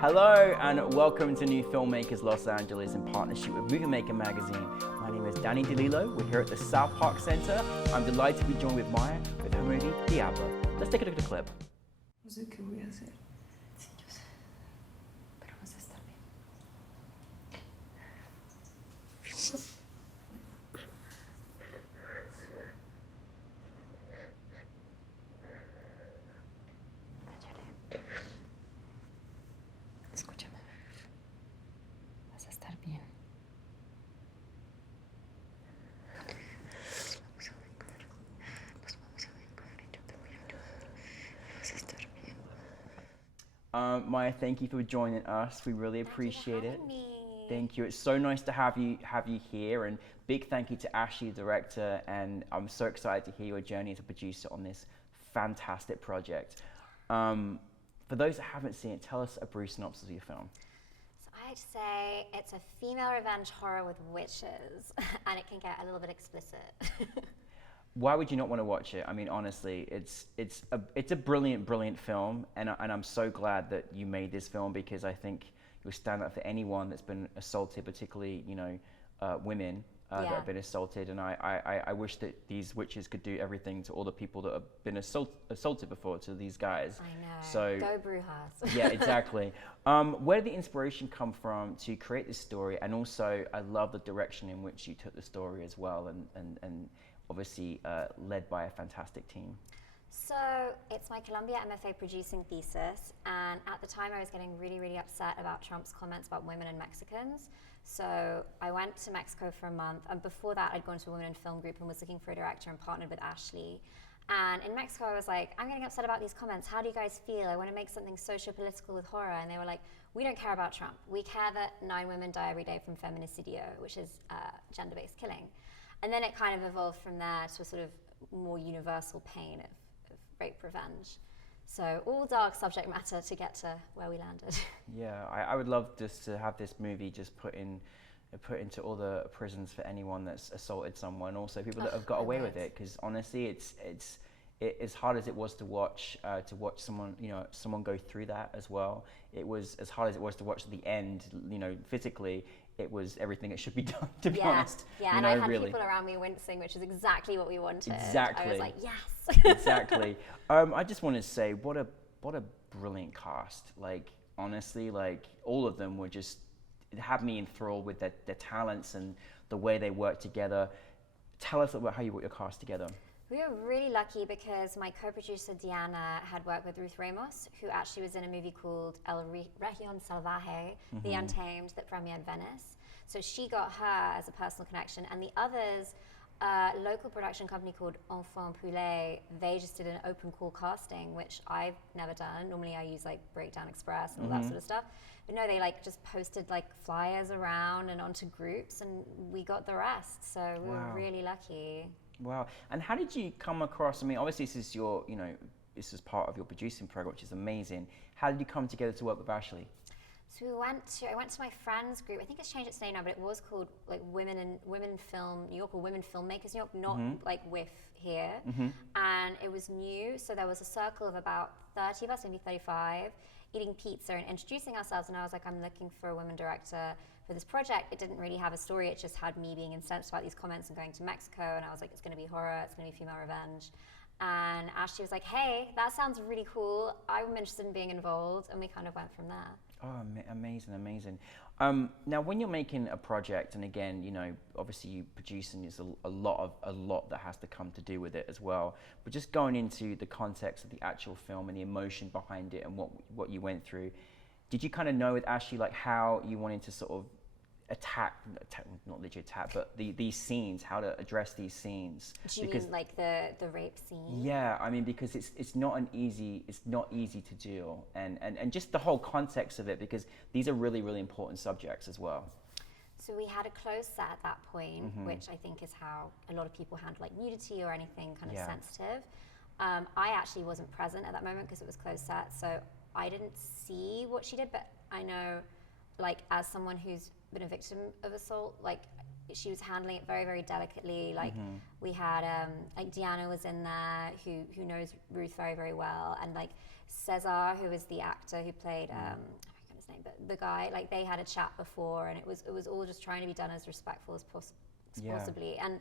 Hello and welcome to New Filmmakers Los Angeles in partnership with Movie Maker magazine. My name is Danny DeLillo. We're here at the South Park Center. I'm delighted to be joined with Maya with her movie Diablo. Let's take a look at the clip. No sé qué voy a hacer. Sí, yo sé. Pero vas a estar bien. Cállate. Escúchame. Vas a estar bien. Nos vamos a vengar y yo te voy a ayudar. Vas a estar bien. Maya, thank you for joining us. We really appreciate it. Me. Thank you. It's so nice to have you here, and big thank you to Ashley, the director, and I'm so excited to hear your journey as a producer on this fantastic project. For those that haven't seen it, tell us a brief synopsis of your film. So I'd say it's a female revenge horror with witches, and it can get a little bit explicit. Why would you not want to watch it? I mean, honestly, it's a brilliant film, and I'm so glad that you made this film, because I think you'll stand up for anyone that's been assaulted, particularly women that have been assaulted. And I wish that these witches could do everything to all the people that have been assaulted before, to these guys. I know. So go Brujas. yeah, exactly. Where did the inspiration come from to create this story? And also, I love the direction in which you took the story as well, and obviously led by a fantastic team. So it's my Columbia MFA producing thesis, and at the time I was getting really upset about Trump's comments about women and Mexicans. So I went to Mexico for a month, and before that I'd gone to a women in film group and was looking for a director and partnered with Ashley. And in Mexico I was like, I'm getting upset about these comments, how do you guys feel? I want to make something socio-political with horror. And they were like, we don't care about Trump. We care that 9 women die every day from feminicidio, which is gender-based killing. And then it kind of evolved from there to a sort of more universal pain of rape revenge. So all dark subject matter to get to where we landed. Yeah, I would love just to have this movie just put into all the prisons for anyone that's assaulted someone, also people that have got away with it, because honestly it's as hard as it was to watch someone someone go through that as well. It was as hard as it was to watch the end, physically. It was everything it should be done, to be honest. Yeah, and I had people around me wincing, which is exactly what we wanted. Exactly. I was like, yes. Exactly. I just want to say, what a brilliant cast. Like, honestly, like, all of them were just, it had me enthralled with their talents and the way they work together. Tell us about how you put your cast together. We were really lucky because my co-producer Diana had worked with Ruth Ramos, who actually was in a movie called El Región Salvaje, The Untamed, that premiered Venice. So she got her as a personal connection, and the others, local production company called Enfant Poulet, they just did an open call casting, which I've never done. Normally I use like Breakdown Express and all that sort of stuff. But no, they like just posted like flyers around and onto groups, and we got the rest. So we were really lucky. Wow. And how did you come across, I mean, obviously this is your, this is part of your producing program, which is amazing. How did you come together to work with Ashley? So I went to my friend's group. I think it's changed its name now, but it was called like Women in Film New York, or Women Filmmakers New York, not like WIF here. And it was new, so there was a circle of about 30 of us, maybe 35, eating pizza and introducing ourselves. And I was like, I'm looking for a women director for this project. It didn't really have a story. It just had me being incensed about these comments and going to Mexico. And I was like, it's going to be horror. It's going to be female revenge. And Ashley was like, hey, that sounds really cool. I'm interested in being involved. And we kind of went from there. Oh, amazing. Now, when you're making a project, and again, obviously you producing is a lot that has to come to do with it as well. But just going into the context of the actual film and the emotion behind it and what you went through, did you kind of know with Ashley like how you wanted to sort of not literally attack, but these scenes, how to address these scenes? Do you mean like the rape scene? Yeah, I mean, because it's not easy to do, and just the whole context of it, because these are really important subjects as well. So we had a closed set at that point, which I think is how a lot of people handle like nudity or anything kind of sensitive. I actually wasn't present at that moment because it was closed set, so I didn't see what she did, but I know, like, as someone who's been a victim of assault, like, she was handling it very delicately. Like, we had like Diana was in there who knows Ruth very well, and like Cesar, who was the actor who played I forget his name, name, but the guy, like they had a chat before, and it was all just trying to be done as respectful as possibly. And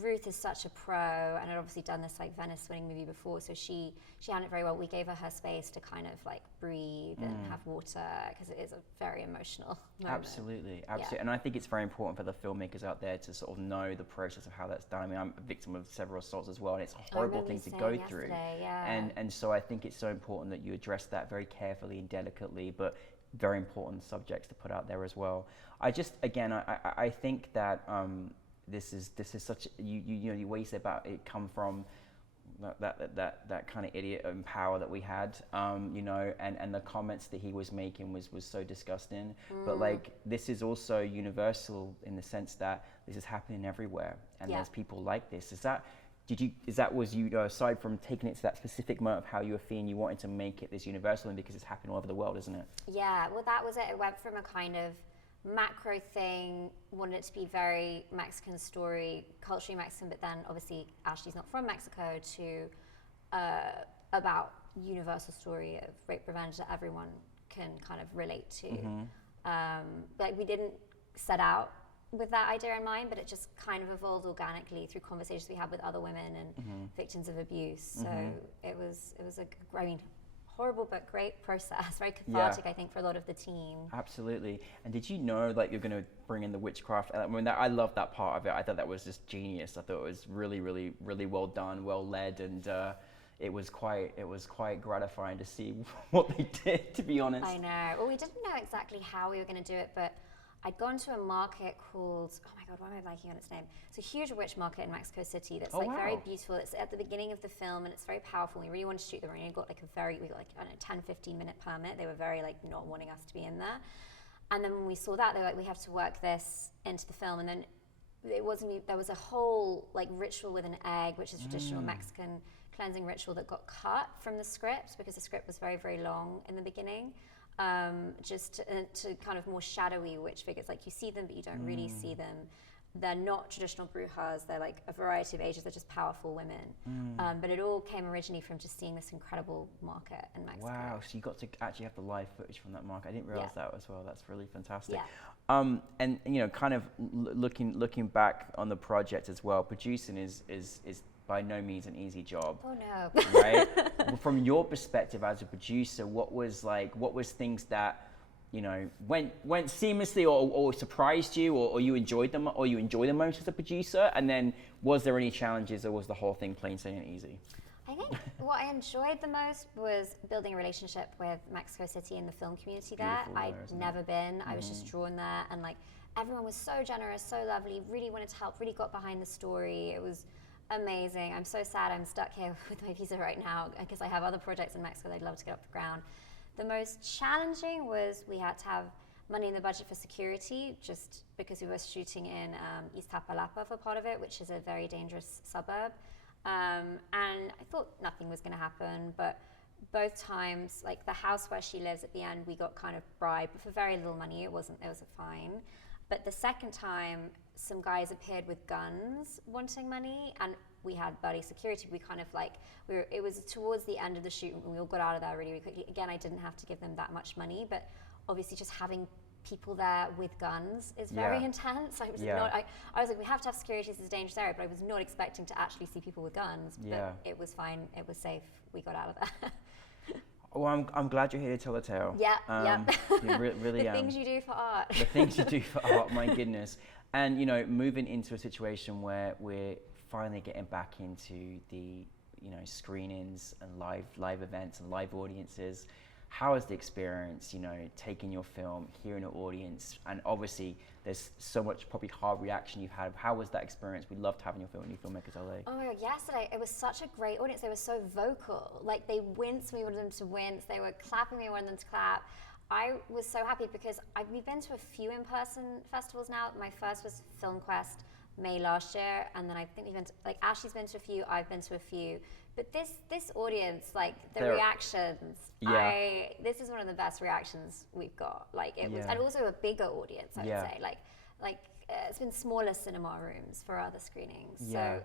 Ruth is such a pro, and had obviously done this like Venice winning movie before, so she handled it very well. We gave her space to kind of like breathe and have water, because it is a very emotional moment. Absolutely. And I think it's very important for the filmmakers out there to sort of know the process of how that's done. I mean, I'm a victim of several assaults as well, and it's a horrible thing to go through. And so I think it's so important that you address that very carefully and delicately, but very important subjects to put out there as well. I think that this is such, you know, the way you say about it come from that kind of idiot and power that we had, you know, and the comments that he was making was so disgusting. But like, this is also universal in the sense that this is happening everywhere, and there's people like this. Was you aside from taking it to that specific moment of how you were feeling, you wanted to make it this universal, and because it's happening all over the world, isn't it? Yeah, well, that was it. It went from a kind of macro thing, wanted it to be very Mexican story, culturally Mexican, but then obviously Ashley's not from Mexico, to about universal story of rape revenge that everyone can kind of relate to. Like, we didn't set out with that idea in mind, but it just kind of evolved organically through conversations we had with other women and victims of abuse. So it was I mean, horrible but great process, very cathartic, I think, for a lot of the team. Absolutely. And did you know, like, you're going to bring in the witchcraft? I mean, I love that part of it. I thought that was just genius. I thought it was really, really, really well done, well led, and it was quite gratifying to see what they did, to be honest. I know. Well, we didn't know exactly how we were going to do it, but I'd gone to a market called, oh my God, why am I blanking on its name? It's a huge witch market in Mexico City that's very beautiful. It's at the beginning of the film, and it's very powerful. We really wanted to shoot the ring. We got like I don't know, 10, 15 minute permit. They were very like not wanting us to be in there. And then when we saw that, they were like, we have to work this into the film. And then there was a whole like ritual with an egg, which is traditional Mexican cleansing ritual, that got cut from the script because the script was very, very long in the beginning. Just to kind of more shadowy witch figures, like you see them but you don't really see them. They're not traditional brujas, they're like a variety of ages, they're just powerful women. But it all came originally from just seeing this incredible market in Mexico. Wow, so you got to actually have the live footage from that market. I didn't realize that as well. That's really fantastic. And you know, kind of looking back on the project as well, producing is by no means an easy job. Oh no. Right? Well, from your perspective as a producer, what was things that, you know, went seamlessly or surprised you, or you enjoyed them, or you enjoy the most as a producer? And then was there any challenges, or was the whole thing plain sailing and easy? I think what I enjoyed the most was building a relationship with Mexico City and the film community there. I'd never been. I was just drawn there, and like everyone was so generous, so lovely, really wanted to help, really got behind the story. It was amazing. I'm so sad I'm stuck here with my visa right now because I have other projects in Mexico that I'd love to get off the ground. The most challenging was we had to have money in the budget for security, just because we were shooting in Iztapalapa for part of it, which is a very dangerous suburb. And I thought nothing was going to happen, but both times, like the house where she lives at the end, we got kind of bribed, but for very little money. It was a fine. But the second time, some guys appeared with guns wanting money, and we had buddy security. We kind of like, it was towards the end of the shoot, and we all got out of there really, really quickly. Again, I didn't have to give them that much money, but obviously just having people there with guns is very intense. I was I was like, we have to have security, this is a dangerous area, but I was not expecting to actually see people with guns. But it was fine, it was safe, we got out of there. Well, I'm glad you're here to tell the tale. Really the things you do for art. The things you do for art, my goodness. And, you know, moving into a situation where we're finally getting back into the, you know, screenings and live events and live audiences. How was the experience, you know, taking your film, hearing an audience, and obviously there's so much probably hard reaction you've had. How was that experience? We loved having your film at NewFilmmakers LA. Oh my God, yesterday it was such a great audience. They were so vocal. Like, they winced when we wanted them to wince. They were clapping when we wanted them to clap. I was so happy because we've been to a few in-person festivals now. My first was FilmQuest May last year, and then I think we've been to, like, Ashley's been to a few, I've been to a few. But this audience, like the reactions, this is one of the best reactions we've got. Like, it was, and also a bigger audience, I would say. Like it's been smaller cinema rooms for other screenings. Yeah. So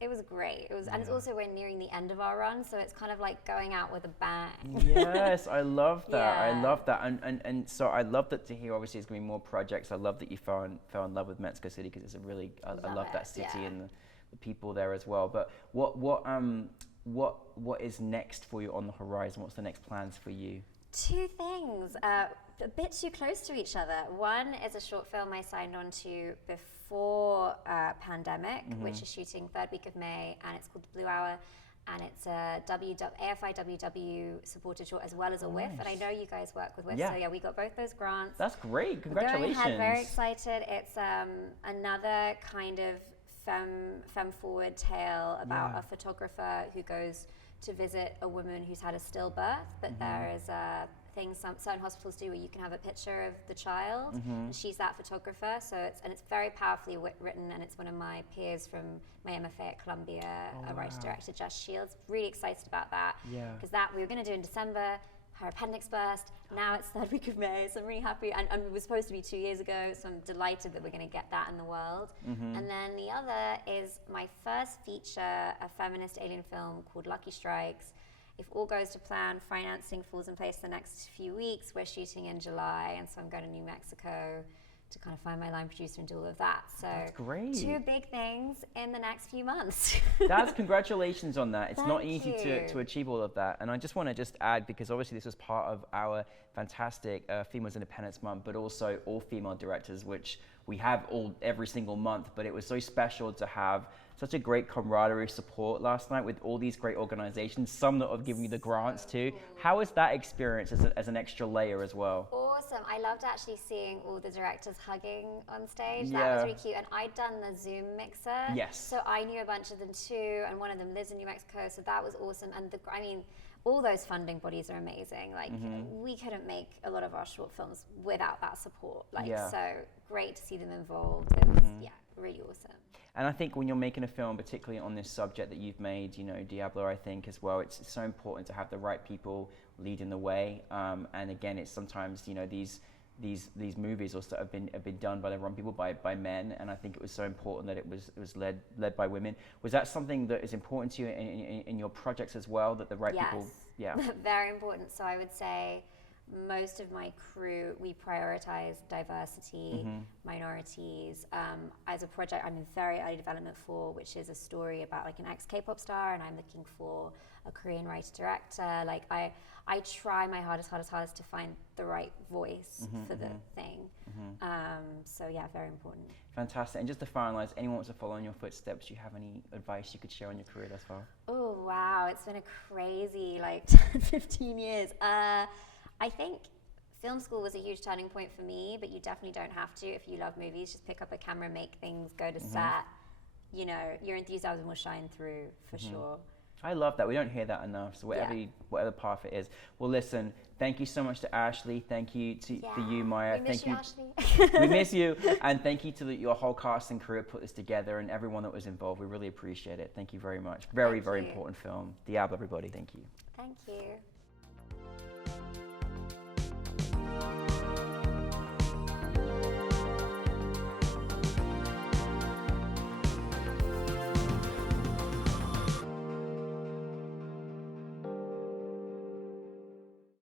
it was great. And it's also we're nearing the end of our run, so it's kind of like going out with a bang. Yes, I love that. I Yeah. love that. And so I love that to hear. Obviously, there's going to be more projects. I love that you fell in love with Mexico City, because it's a really, I love that city yeah. and the people there as well. But what is next for you on the horizon? What's the next plans for you? Two things, a bit too close to each other. One is a short film I signed on to before pandemic, which is shooting third week of May, and it's called The Blue Hour, and it's a AFI WW supported short as well as a WIF, and I know you guys work with WIF, so yeah, we got both those grants. That's great, congratulations. We're going ahead, very excited. It's another kind of femme forward tale about a photographer who goes to visit a woman who's had a stillbirth, but there is things certain hospitals do where you can have a picture of the child, and she's that photographer. So it's very powerfully written, and it's one of my peers from my MFA at Columbia, a writer-director, Jess Shields. Really excited about that, because that we were going to do in December. Her appendix burst. Now it's third week of May, so I'm really happy. And it was supposed to be 2 years ago, so I'm delighted that we're going to get that in the world. And then the other is my first feature, a feminist alien film called Lucky Strikes. If all goes to plan, financing falls in place the next few weeks. We're shooting in July, and so I'm going to New Mexico to kind of find my line producer and do all of that. So that's great. Two big things in the next few months. That's congratulations on that. It's Thank not easy you. to achieve all of that. And I just want to add, because obviously this was part of our fantastic Females Independence Month, but also all female directors, which we have every single month. But it was so special to have such a great camaraderie support last night with all these great organizations, some that have given you the grants too. How was that experience as an extra layer as well? Awesome. I loved actually seeing all the directors hugging on stage. That was really cute. And I'd done the Zoom mixer. Yes. So I knew a bunch of them too, and one of them lives in New Mexico, so that was awesome. And I mean, all those funding bodies are amazing. Like, we couldn't make a lot of our short films without that support. So great to see them involved. It was, really awesome. And I think when you're making a film, particularly on this subject that you've made, Diablo, I think as well, it's so important to have the right people leading the way. And again, it's sometimes, these movies also have been done by the wrong people, by men, and I think it was so important that it was led by women. Was that something that is important to you in your projects as well, that the right people? Yeah. Very important. So I would say most of my crew, we prioritize diversity, minorities. As a project I'm in very early development for, which is a story about like an ex-K-pop star, and I'm looking for a Korean writer-director. Like I try my hardest to find the right voice for the thing. So yeah, very important. Fantastic. And just to finalize, anyone wants to follow in your footsteps, do you have any advice you could share on your career thus far? Oh wow, it's been a crazy 10, 15 years. I think film school was a huge turning point for me, but you definitely don't have to if you love movies. Just pick up a camera, make things, go to set. Your enthusiasm will shine through for sure. I love that. We don't hear that enough. So whatever path it is. Well, listen, thank you so much to Ashley. Thank you to you, Maya. We miss thank you, you. Ashley. We miss you. And thank you to your whole cast and crew that put this together, and everyone that was involved. We really appreciate it. Thank you very much. Very important film. Diablo, everybody. Thank you. Thank you.